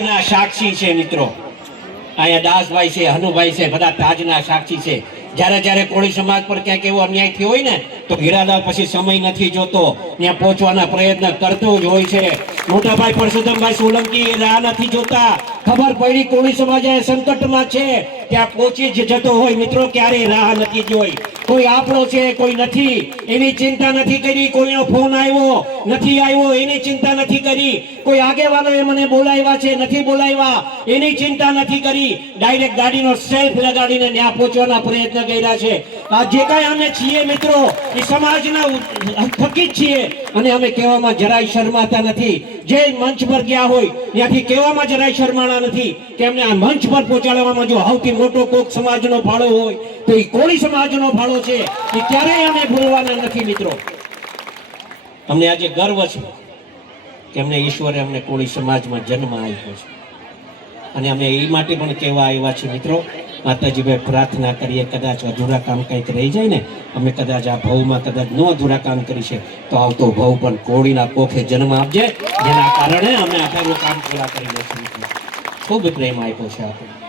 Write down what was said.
સાક્ષી છે મિત્રો, અહીંયા દાસભાઈ છે, હનુભાઈ છે, બધા તાજના સાક્ષી છે. જ્યારે જ્યારે કોળી સમાજ પર ક્યાંક એવો અન્યાય થયો હોય ને તો હીરાલાલ પછી સમય નથી જોતો, ત્યાં પહોંચવાના પ્રયત્ન કરતો જ હોય છે. મોટાભાઈ પરસોત્તમભાઈ સોલંકી રાહ નથી જોતા, ખબર પડી કોળી સમાજ સંકટમાં છે ત્યાં પહોંચી જ જતો હોય મિત્રો, ક્યારેય રાહ નથી જોઈ. કોઈ આપણો છે કોઈ નથી એની ચિંતા નથી કરી, કોઈનો ફોન આવ્યો નથી આવ્યો એની ચિંતા નથી કરી, કોઈ આગેવાનોએ મને બોલાવ્યા છે નથી બોલાવ્યા એની ચિંતા નથી કરી, ડાયરેક્ટ ગાડીનો સેલ્ફ લગાડીને ત્યાં પહોંચવાના પ્રયત્ન કર્યા છે. આ જે કાંઈ અમે છીએ મિત્રો એ સમાજના થકી જ છીએ અને અમે કહેવામાં જરાય શરમાતા નથી. જે મંચ પર ગયા હોય ત્યાંથી કહેવામાં જરાય શરમાણા નથી કે અમને આ મંચ પર પહોંચાડવામાં જો સૌથી મોટો કોક સમાજનો ફાળો હોય તો એ કોળી સમાજનો ફાળો છે, એ ક્યારેય અમે ભૂલવાના નથી મિત્રો. અમને આજે ગર્વ છે કે અમને ઈશ્વરે અમને કોળી સમાજમાં જન્મ આપ્યો છે અને અમે એ માટે પણ કહેવા આવ્યા છીએ મિત્રો, માતાજીભાઈ પ્રાર્થના કરીએ કદાચ અધૂરા કામ કંઈક રહી જાય ને, અમે કદાચ આ ભવમાં કદાચ ન અધૂરા કામ કરી છે તો આવતો ભવ પણ કોળીના કોખે જન્મ આપજે, જેના કારણે અમે આટલું કામ પૂરા કરી લઈશું. ખૂબ પ્રેમ આપ્યો છે આપણે.